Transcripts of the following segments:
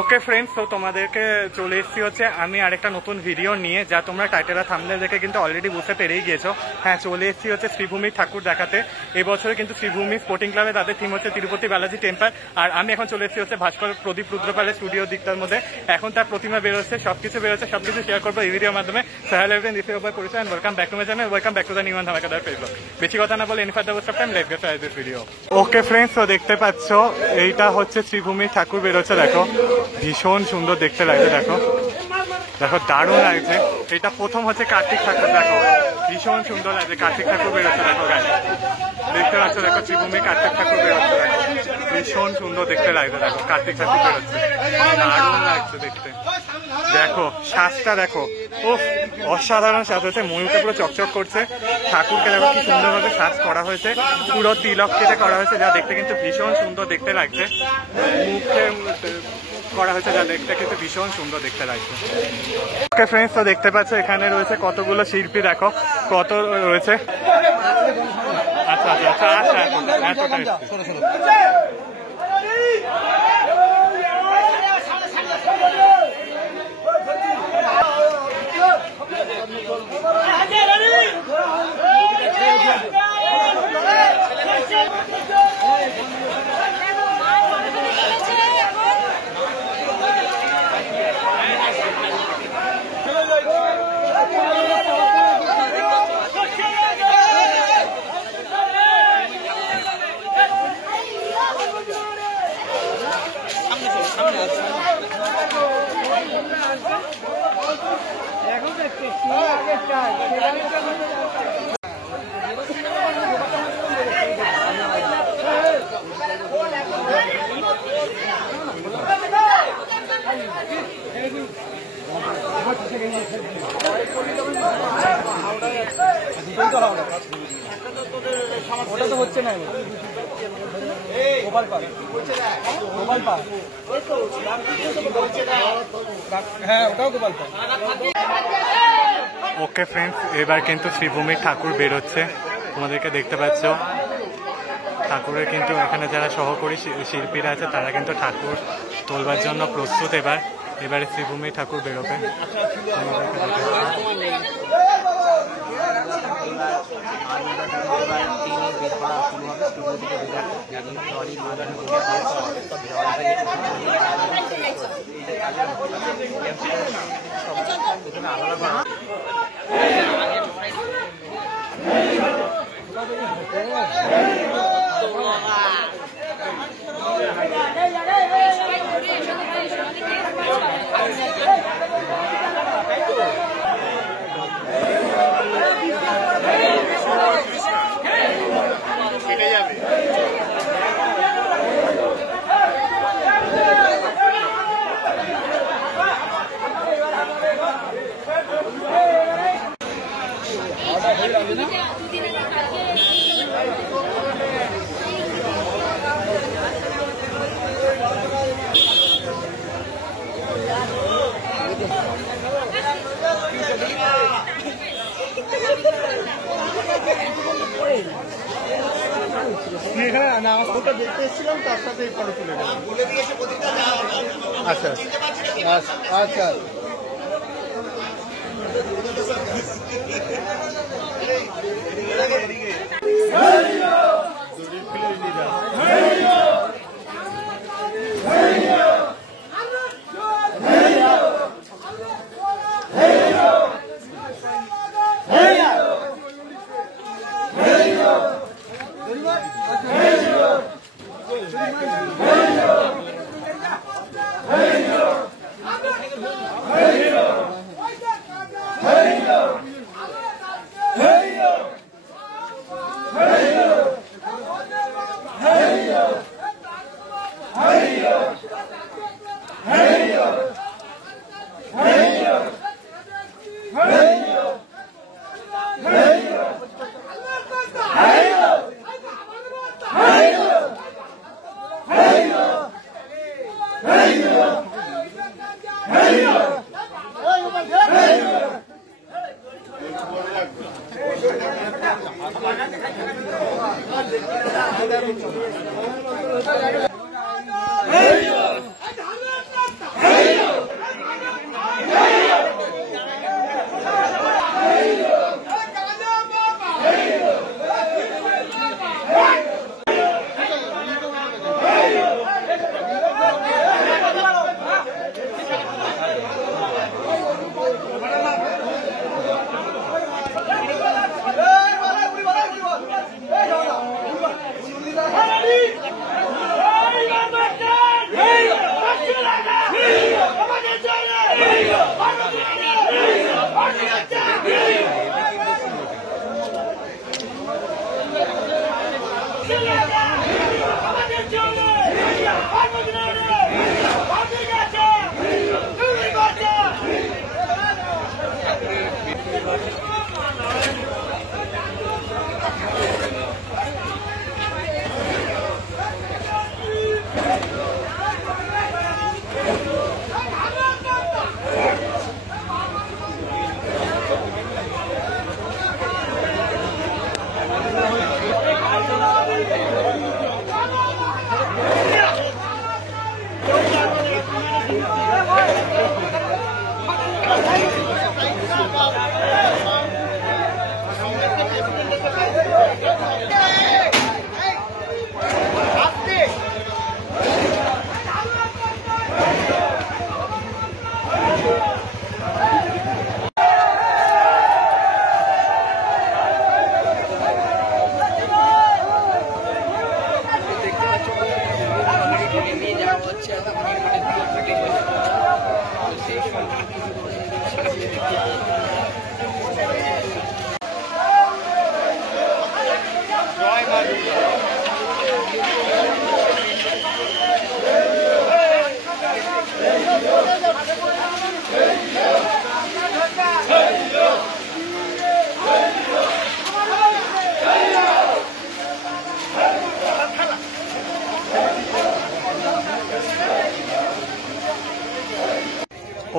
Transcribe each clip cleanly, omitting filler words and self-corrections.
Okay friends, तो तुम्हादेरके चले एसेछि होच्छे आमी आरेकटा नतून भिडियो निये, जा तोमरा टाइटेल आर थाम्बनेल देखे किन्तु अलरेडी बुझते पेरेई गिয়েছো। हाँ, चले एसेछि होच्छे श्रीभूमिर ठाकुर देखाते। এবছরে কিন্তু শ্রীভূমি স্পোর্টিং ক্লাবে তাদের থিম হচ্ছে তিরুপতি বালাজি টেম্পল। আর আমি এখন চলে এসেছি হচ্ছে ভাস্কর প্রদীপ রুদ্রপালের স্টুডিও দিকটার মধ্যে। এখন তার প্রতিমা বেরোচ্ছে, সবকিছু বেরোচ্ছে, সবকিছু শেয়ার করবো এই ভিডিওর মাধ্যমে। So hello everyone, this is ওভার পরিচয় and welcome back to my channel, welcome back to the new and ধামাকাদার ফেসবুক। বেশি কথা না বলে any further waste of time, let's get started this video. Okay friends, তো দেখতে পাচ্ছ এইটা হচ্ছে শ্রীভূমির ঠাকুর বেরোচ্ছে। দেখো ভীষণ সুন্দর দেখতে লাগছে, দেখো দেখো দারুণ লাগছে। এটা প্রথম হচ্ছে কার্তিক ঠাকুর, দেখো ভীষণ সুন্দর লাগছে। কার্তিক ঠাকুর বেরোচ্ছে, দেখো গাইস দেখতে পাচ্ছ, দেখো শ্রীভূমি কার্তিক ঠাকুর বেরোচ্ছে, দেখো ভীষণ সুন্দর দেখতে লাগছে। দেখো কার্তিক ঠাকুর বেরোচ্ছে, দারুণ লাগছে দেখতে। দেখো সাজটা দেখো, ও অসাধারণ সাজ হয়েছে, ময়ূরটা পুরো চকচক করছে। ঠাকুরকে দেখো কি সুন্দরভাবে সাজ করা হয়েছে, পুরো তিলক কেটে করা হয়েছে, যা দেখতে কিন্তু ভীষণ সুন্দর দেখতে লাগছে। মুখে করা হয়েছে, যা দেখতে কিন্তু ভীষণ সুন্দর দেখতে লাগছে। ওকে ফ্রেন্ডস, তো দেখতে পাচ্ছ এখানে রয়েছে কতগুলো শিল্পী, দেখো কত রয়েছে। আচ্ছা আচ্ছা আচ্ছা আচ্ছা এতটাই ওটা তো হচ্ছে না, গোপাল পাল গোপাল পাল, হ্যাঁ ওটাও গোপাল পাল। ওকে ফ্রেন্ডস, এবার কিন্তু শ্রীভূমির ঠাকুর বেরোচ্ছে, তোমাদেরকে দেখতে পাচ্ছ। ঠাকুরের কিন্তু এখানে যারা সহকারী শিল্পীরা আছে তারা কিন্তু ঠাকুর তোলবার জন্য প্রস্তুত। এবারে শ্রীভূমির ঠাকুর বেরোবে। নামাজটা দেখতে এসেছিলাম, তার সাথে পরে চলে গেলাম। আচ্ছা আচ্ছা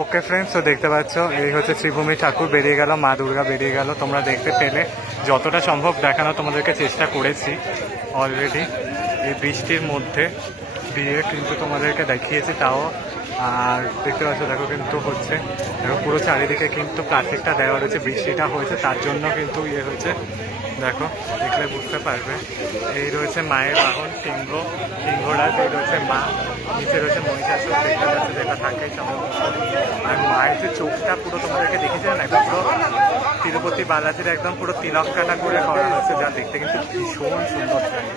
ওকে ফ্রেন্ডস, তো দেখতে পাচ্ছ এই হচ্ছে শ্রীভূমি ঠাকুর বেরিয়ে গেল, মা দুর্গা বেরিয়ে গেল। তোমরা দেখতে পেলে, যতটা সম্ভব দেখানো তোমাদেরকে চেষ্টা করেছি অলরেডি। এই বৃষ্টির মধ্যে দিয়ে কিন্তু তোমাদেরকে দেখিয়েছি তাও। আর দেখতে পাচ্ছ দেখো কিন্তু হচ্ছে, দেখো পুরো চারিদিকে কিন্তু প্লাস্টিকটা দেওয়া রয়েছে, বৃষ্টিটা হয়েছে তার জন্য কিন্তু ইয়ে হচ্ছে। দেখো দেখলে বুঝতে পারবে। এই রয়েছে মায়ের বাহন সিংহরাজ, এই রয়েছে মা, নিচে রয়েছে মহিষাসুর, দেখতে পাচ্ছে যেটা থাকেই সম্ভবত। আর মায়ের যে চোখটা পুরো তোমাদেরকে দেখেছিলেন না, একদম পুরো তিরুপতি বালাজির একদম পুরো তিলক কাটা করে করা হয়েছে, যা দেখতে কিন্তু ভীষণ সুন্দর লাগে।